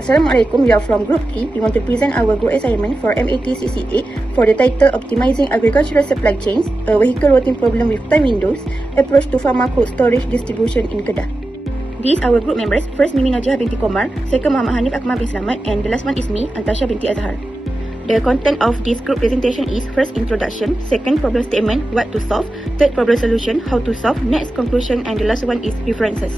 Assalamualaikum, we are from Group 3. We want to present our group assignment for MAT668 for the title Optimizing Agricultural Supply Chains, a Vehicle Routing Problem with Time Windows, Approach to FAMA Cold Storage Distribution in Kedah. These are our group members. First, Mimi NAJIHAH binti KOMAR. Second, Muhammad HANIFF AKMAL bin SELAMAT. And the last one is me, Antasya binti Azahar. The content of this group presentation is: first, introduction; second, problem statement, what to solve; third, problem solution, how to solve; next, conclusion; and the last one is references.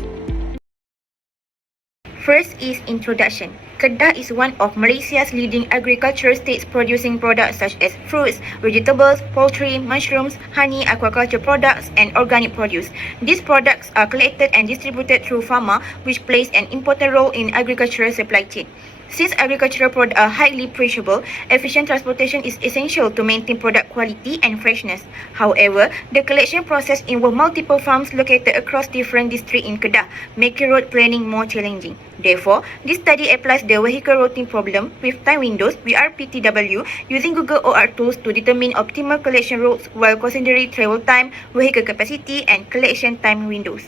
First is introduction. Kedah is one of Malaysia's leading agricultural states, producing products such as fruits, vegetables, poultry, mushrooms, honey, aquaculture products, and organic produce. These products are collected and distributed through FAMA, which plays an important role in agricultural supply chain. Since agricultural products are highly perishable, efficient transportation is essential to maintain product quality and freshness. However, the collection process involves multiple farms located across different districts in Kedah, making road planning more challenging. Therefore, this study applies the vehicle routing problem with time windows (VRPTW) using Google OR tools to determine optimal collection routes while considering travel time, vehicle capacity, and collection time windows.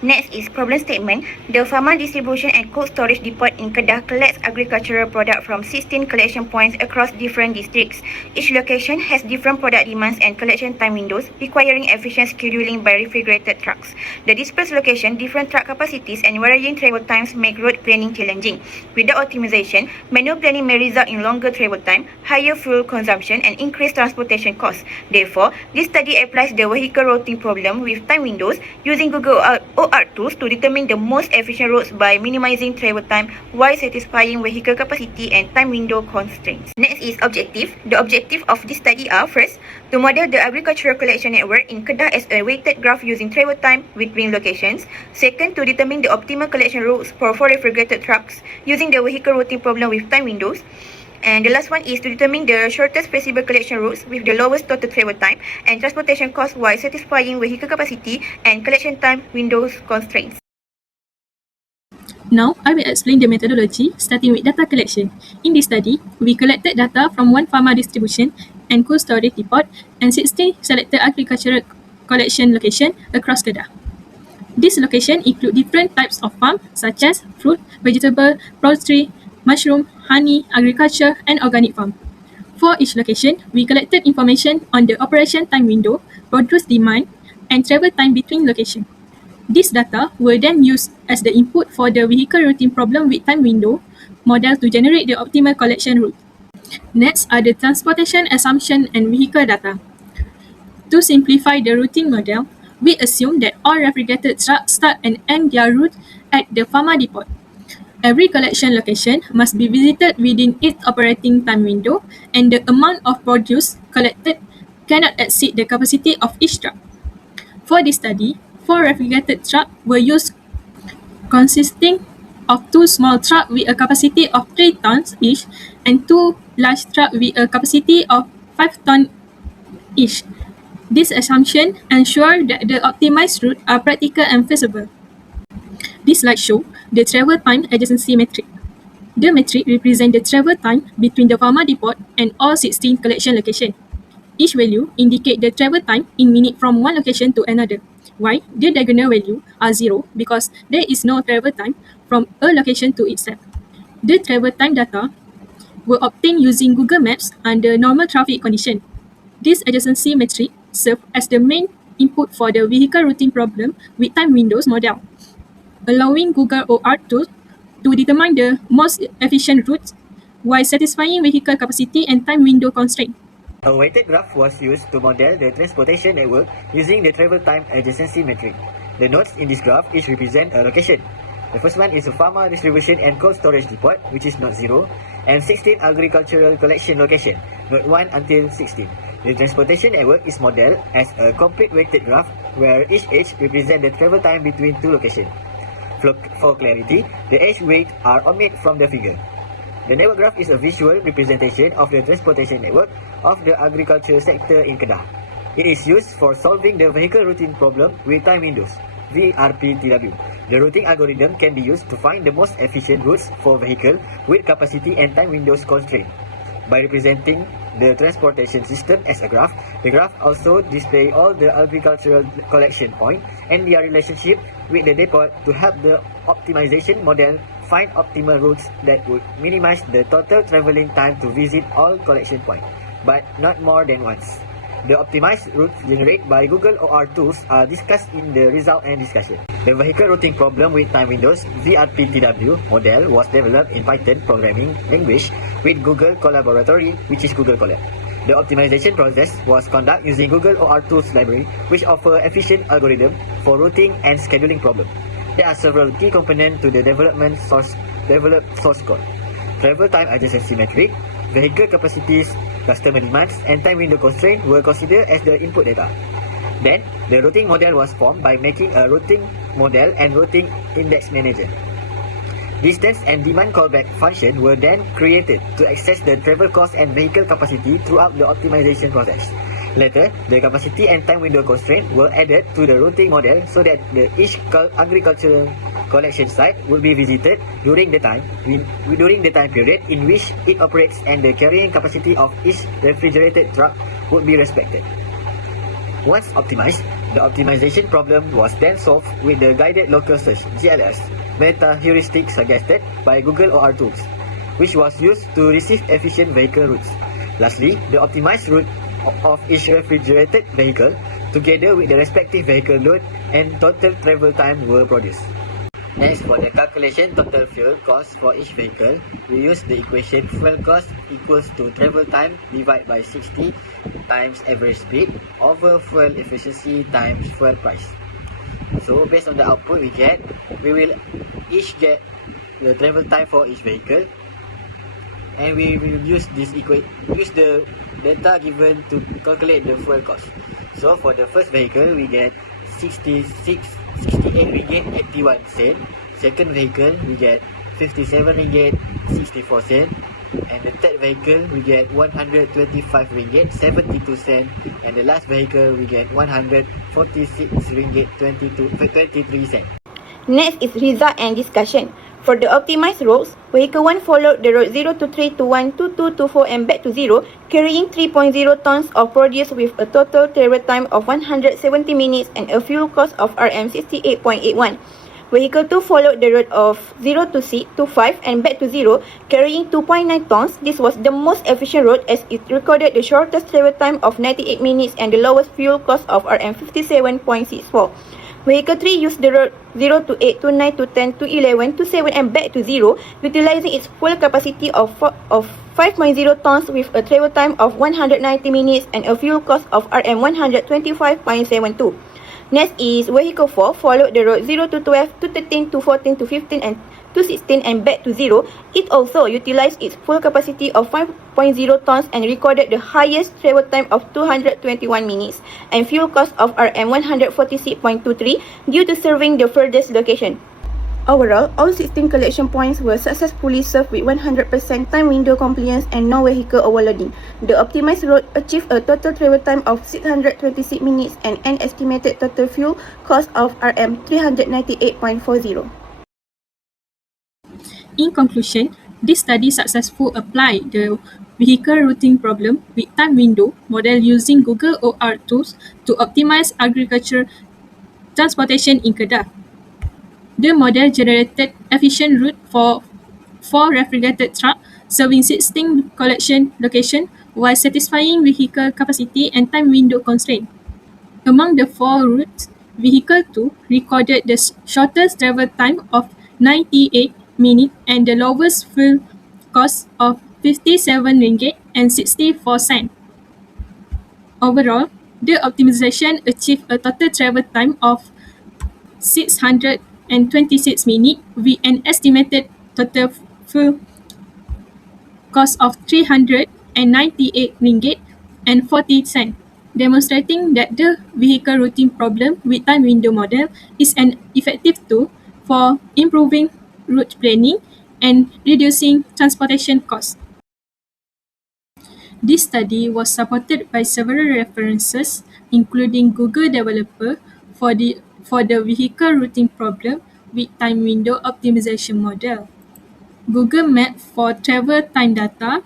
Next is problem statement. The FAMA Distribution and Cold Storage Depot in Kedah collects agricultural product from 16 collection points across different districts. Each location has different product demands and collection time windows, requiring efficient scheduling by refrigerated trucks. The dispersed location, different truck capacities, and varying travel times make road planning challenging. Without optimization, manual planning may result in longer travel time, higher fuel consumption, and increased transportation costs. Therefore, this study applies the vehicle routing problem with time windows using Google OR tools to determine the most efficient routes by minimizing travel time while satisfying vehicle capacity and time window constraints. Next is objective. The objective of this study are: first, to model the agricultural collection network in Kedah as a weighted graph using travel time between locations. Second, to determine the optimal collection routes for refrigerated trucks using the vehicle routing problem with time windows. And the last one is to determine the shortest feasible collection routes with the lowest total travel time and transportation costs while satisfying vehicle capacity and collection time windows constraints. Now, I will explain the methodology starting with data collection. In this study, we collected data from one FAMA distribution and cold storage depot and 16 selected agricultural collection locations across Kedah. These locations include different types of farm such as fruit, vegetable, poultry, mushroom, honey, agriculture, and organic farm. For each location, we collected information on the operation time window, produce demand, and travel time between locations. This data were then used as the input for the vehicle routing problem with time window model to generate the optimal collection route. Next are the transportation assumption and vehicle data. To simplify the routing model, we assume that all refrigerated trucks start and end their route at the FAMA depot. Every collection location must be visited within its operating time window, and the amount of produce collected cannot exceed the capacity of each truck. For this study, 4 refrigerated trucks were used, consisting of 2 small trucks with a capacity of 3 tons each and 2 large trucks with a capacity of 5 tons each. This assumption ensures that the optimized routes are practical and feasible. This slide shows the travel time adjacency metric. The metric represents the travel time between the FAMA depot and all 16 collection locations. Each value indicates the travel time in minutes from one location to another, while the diagonal values are 0 because there is no travel time from a location to itself. The travel time data were obtained using Google Maps under normal traffic conditions. This adjacency metric serves as the main input for the vehicle routing problem with time windows model, allowing Google OR tools to determine the most efficient routes while satisfying vehicle capacity and time window constraints. A weighted graph was used to model the transportation network using the travel time adjacency metric. The nodes in this graph each represent a location. The first one is a FAMA distribution and cold storage depot, which is node 0, and 16 agricultural collection location, node 1 until 16. The transportation network is modeled as a complete weighted graph where each edge represents the travel time between 2 locations. For clarity, the edge weights are omitted from the figure. The network graph is a visual representation of the transportation network of the agriculture sector in Kedah. It is used for solving the vehicle routing problem with time windows, VRPTW. The routing algorithm can be used to find the most efficient routes for vehicle with capacity and time windows constraint. By representing the transportation system as a graph. The graph also displays all the agricultural collection points and their relationship with the depot to help the optimization model find optimal routes that would minimize the total travelling time to visit all collection points, but not more than once. The optimized routes generated by Google OR tools are discussed in the result and discussion. The vehicle routing problem with time windows VRPTW model was developed in Python programming language with Google Collaboratory, which is Google Colab. The optimization process was conducted using Google OR tools library, which offer efficient algorithm for routing and scheduling problem. There are several key components to the development source code. Travel time adjacency metric, vehicle capacities, customer demands, and time window constraint were considered as the input data. Then, the routing model was formed by making a routing model and routing index manager. Distance and demand callback function were then created to access the travel cost and vehicle capacity throughout the optimization process. Later, the capacity and time window constraint were added to the routing model so that each agricultural collection site will be visited during the time period in which it operates, and the carrying capacity of each refrigerated truck would be respected. Once optimized, the optimization problem was then solved with the guided local search (GLS) meta heuristic suggested by Google OR tools, which was used to receive efficient vehicle routes. Lastly, the optimized route of each refrigerated vehicle, together with the respective vehicle load and total travel time, were produced. Next, for the calculation total fuel cost for each vehicle, we use the equation fuel cost equals to travel time divided by 60 times average speed over fuel efficiency times fuel price. So based on the output we will each get the travel time for each vehicle, and we will use the data given to calculate the fuel cost. So for the first vehicle, we get 68 ringgit 81 cent. Second vehicle, we get 57 ringgit 64 cent. And the third vehicle, we get 125 ringgit 72 cent. And the last vehicle, we get 146 ringgit 23 cent. Next is result and discussion. For the optimized routes, Vehicle 1 followed the road 0 to 3 to 1 to 2 to 4 and back to 0, carrying 3.0 tons of produce with a total travel time of 170 minutes and a fuel cost of Rm 68.81. Vehicle 2 followed the road of 0 to 6 to 5 and back to 0, carrying 2.9 tons. This was the most efficient route as it recorded the shortest travel time of 98 minutes and the lowest fuel cost of Rm 57.64. Vehicle 3 used the road 0 to 8 to 9 to 10 to 11 to 7 and back to 0, utilizing its full capacity of 5.0 tons with a travel time of 190 minutes and a fuel cost of Rm 125.72. Next is Vehicle 4 followed the road 0 to 12 to 13 to 14 to 15 and to 16 and back to 0. It also utilized its full capacity of 5.0 tons and recorded the highest travel time of 221 minutes and fuel cost of Rm 146.23 due to serving the furthest location. Overall, all 16 collection points were successfully served with 100% time window compliance and no vehicle overloading. The optimized route achieved a total travel time of 626 minutes and an estimated total fuel cost of Rm 398.40. In conclusion, this study successfully applied the vehicle routing problem with time window model using Google OR tools to optimize agriculture transportation in Kedah. The model generated efficient route for 4 refrigerated trucks serving 16 collection locations while satisfying vehicle capacity and time window constraint. Among the 4 routes, Vehicle 2 recorded the shortest travel time of 98 minutes and the lowest fuel cost of 57 ringgit and 64 cents. Overall, the optimization achieved a total travel time of 626 minutes with an estimated total fuel cost of 398 ringgit and 40 cents, demonstrating that the vehicle routing problem with time window model is an effective tool for improving route planning and reducing transportation costs. This study was supported by several references, including Google Developer for the vehicle routing problem with time window optimization model, Google Map for travel time data,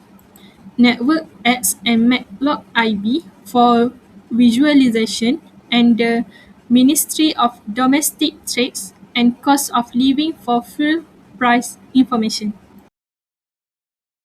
network X and matlock IB for visualization, and the Ministry of Domestic Trades and Cost of Living for full price information.